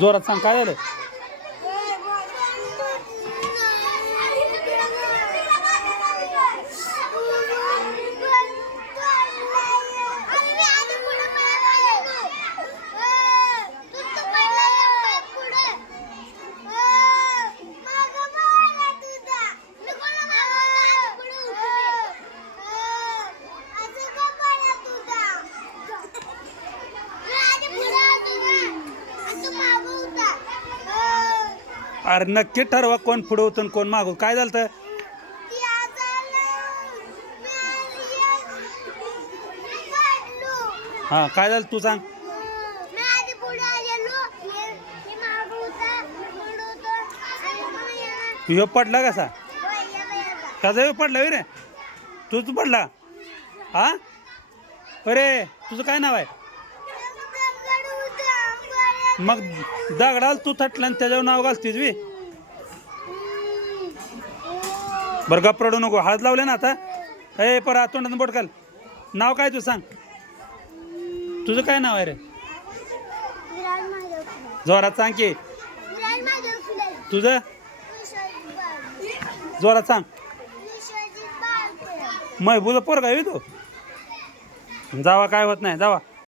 जोरात सांग काय झालं. अरे नक्की ठरवा कोण पुढं होतं कोण मागू. काय झालं तर हां काय झालं तू सांग. ह्यो पडला कसा कसा ह्यो पडला रे तूच पडला हा. अरे तुझं काय नाव आहे. मग दगडाल तू थटला आणि त्याच्यावर नाव घालतीस बी. बरं गप्प रडू नको. हळद लावले ना आता. ए परा तोंडात बोट घाल. नाव काय तू सांग. तुझं काय नाव आहे रे. जोरात सांग की. तुझं जोरात सांग. महबूबचा पोरगा आहे तो. जावा काय होत नाही जावा.